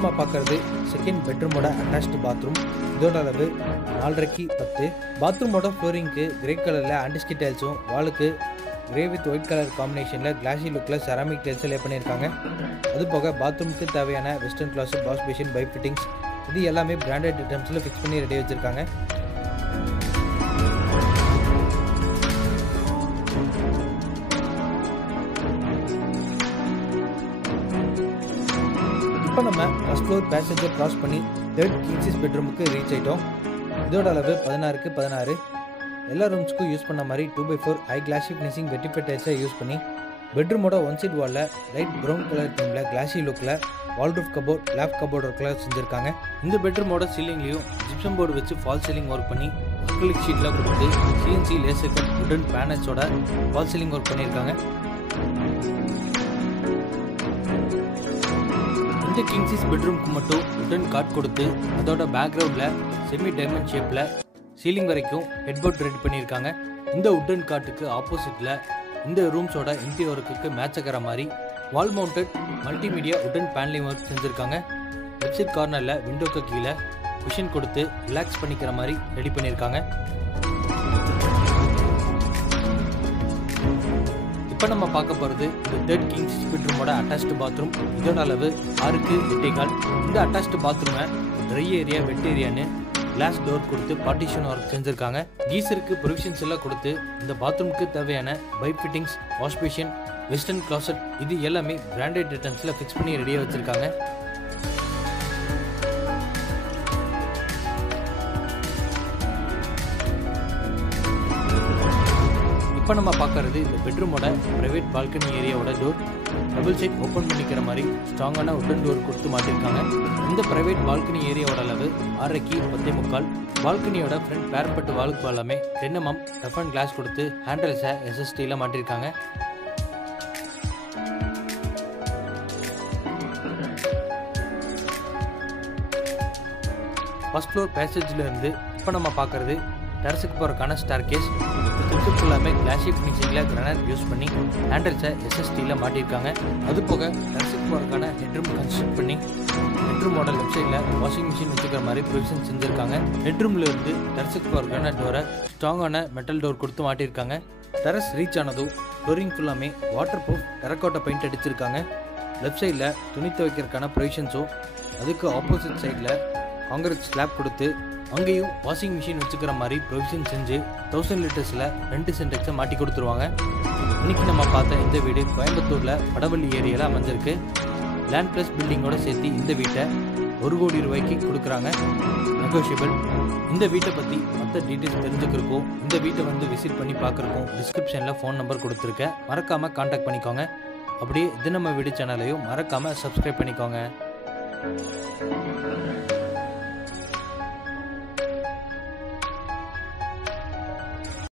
நம்ம பார்க்கறது செகண்ட் பெட்ரூமோட அட்டாச்டு பாத்ரூம். இதோட அளவு 4.5x10. பாத்ரூமோட ஃப்ளோரிங்க்கு கிரே கலரில் ஆன்டிஸ்கி டைல்ஸும் வாலுக்கு கிரே வித் ஒயிட் கலர் காம்பினேஷனில் கிளாசி லுக்கில் செராமிக் டைல்ஸ் லே பண்ணியிருக்காங்க. அது போக பாத்ரூமுக்கு தேவையான western class, wash basin, pipe fittings இது எல்லாமே பிராண்டட் ஐட்டம்ஸில் ஃபிக்ஸ் பண்ணி ரெடி வச்சுருக்காங்க. இப்போ நம்ம ஃபர்ஸ்ட் ஃப்ளோர் பேசேஜை கிராஸ் பண்ணி தேர்ட் கிங்ஸஸ் பெட்ரூமுக்கு ரீச் ஆகிட்டோம். இதோட அளவு 16x16. எல்லா ரூம்ஸ்க்கும் யூஸ் பண்ண மாதிரி 2x4 high classy finishing vitrified டைல்ஸை யூஸ் பண்ணி பெட்ரூமோட ஒன் சைட் வாலில் லைட் ப்ரௌன் கலர் தீமில் கிளாசி லுக்கில் வால்ரூஃப் கபோர்ட், லேப் கபோர்ட் ஒர்க்கில் செஞ்சுருக்காங்க. இந்த பெட்ரூமோட சீலிங்லேயும் ஜிப்சம் போர்டு வச்சு ஃபால் சீலிங் ஒர்க் பண்ணி அக்ரிலிக் ஷீட்டில் கொடுத்து சிஎன்சி லேசர் கட் வுடன் பேனல்ஸோட ஃபால் சீலிங் ஒர்க் பண்ணியிருக்காங்க. இந்த கிங்ஸஸ் பெட்ரூம்க்கு மட்டும் வுடன் காட் கொடுத்து அதோட பேக்ரவுண்டில் செமி டைமண்ட் ஷேப்பில் சீலிங் வரைக்கும் ஹெட்போர்ட் ரெடி பண்ணியிருக்காங்க. இந்த வுடன் காட்டுக்கு ஆப்போசிட்டில் இந்த ரூம்ஸோட இன்டீரியருக்கு மேட்ச் ஆகிற மாதிரி வால் மவுண்டட் மல்டிமீடியா வுடன் பேனலிங் ஒர்க் செஞ்சுருக்காங்க. லெஃப்ட் சைட் கார்னரில் விண்டோக்கு கீழே குஷன் கொடுத்து ரிலாக்ஸ் பண்ணிக்கிற மாதிரி ரெடி பண்ணியிருக்காங்க. இப்போ நம்ம பார்க்க போகிறது இந்த தேர்ட் கிங்ஸ் பெட்ரூமோட அட்டாச்டு பாத்ரூம். இதோட அளவு 6x8.25. இந்த அட்டாச்டு பாத்ரூமை ட்ரை ஏரியா, வெட் ஏரியான்னு கிளாஸ் டோர் கொடுத்து பார்ட்டிஷன் ஒர்க் செஞ்சுருக்காங்க. கீசருக்கு ப்ரொவிஷன்ஸ் எல்லாம் கொடுத்து இந்த பாத்ரூமுக்கு தேவையான pipe fittings, wash basin, western closet இது எல்லாமே பிராண்டட் ஐட்டம்ஸில் ஃபிக்ஸ் பண்ணி ரெடியாக வச்சுருக்காங்க. இப்போ நம்ம பார்க்கறது இந்த பெட்ரூமோட ப்ரைவேட் பால்கனி ஏரியாவோட டோர். டபுள் சைட் ஓப்பன் பண்ணிக்கிற மாதிரி ஸ்ட்ராங்கான வுடன் டோர் கொடுத்து மாட்டிருக்காங்க. இந்த ப்ரைவேட் பால்கனி ஏரியாவோட அளவு 6x10.25. பால்கனியோட ஃப்ரண்ட் பேரப்பட்டு வாலுக்கு எல்லாமே 10 mm டஃப் அண்ட் கிளாஸ் கொடுத்து ஹேண்டல்ஸை எஸ்எஸ்டியில் மாட்டிருக்காங்க. ஃபர்ஸ்ட் ஃப்ளோர் பேசேஜில் இருந்து இப்போ நம்ம பார்க்கறது டெரஸுக்கு போகிறக்கான ஸ்டார் கேஸ். ஸ்டெப்ஸுக்கு ஃபுல்லாமே கிளாசி ஃபினிஷிங்கில் கிரானைட் யூஸ் பண்ணி ஹேண்டல்ஸை எஸ்எஸ்டியில் மாட்டியிருக்காங்க. அது போக டெரஸுக்கு போகிறக்கான ஹெட்ரூம் கன்ஸ்ட்ரக்ட் பண்ணி ஹெட்ரூமோட லெஃப்ட் சைடில் வாஷிங் மிஷின் வச்சுக்கிற மாதிரி ப்ரொவிஷன் செஞ்சுருக்காங்க. ஹெட்ரூமில் இருந்து டெரஸுக்கு போகிறக்கான டோரை ஸ்ட்ராங்கான மெட்டல் டோர் கொடுத்து மாட்டியிருக்காங்க. டெரஸ் ரீச் ஆனதும் ஃப்ளோரிங் ஃபுல்லாமே வாட்டர் ப்ரூஃப் டெரக்கோட்டா பெயிண்ட் அடிச்சிருக்காங்க. லெஃப்ட் சைடில் துணி துவைக்கிறதுக்கான ப்ரொவிஷன்ஸும் அதுக்கு ஆப்போசிட் சைடில் காங்கிரீட் ஸ்லாப் கொடுத்து அங்கேயும் வாஷிங் மிஷின் வச்சுக்கிற மாதிரி ப்ரொவிஷன் செஞ்சு 1000 லிட்டர்ஸில் 2 சின்டெக்ஸை மாட்டி கொடுத்துருவாங்க. இன்றைக்கி நம்ம பார்த்த இந்த வீடு கோயம்புத்தூரில் வடவள்ளி ஏரியாவில் அமைஞ்சிருக்கு. லேண்ட் ப்ளஸ் பில்டிங்கோட சேர்த்து இந்த வீட்டை 1 கோடி ரூபாய்க்கு கொடுக்குறாங்க. நெகோஷியபிள். இந்த வீட்டை பற்றி மற்ற டீட்டெயில்ஸ் தெரிஞ்சுக்கிறக்கும், இந்த வீட்டை வந்து விசிட் பண்ணி பார்க்குறக்கும் டிஸ்கிரிப்ஷனில் ஃபோன் நம்பர் கொடுத்துருக்கேன். மறக்காமல் கான்டாக்ட் பண்ணிக்கோங்க. அப்படியே இது நம்ம வீடு சேனலையும் மறக்காமல் சப்ஸ்கிரைப் பண்ணிக்கோங்க.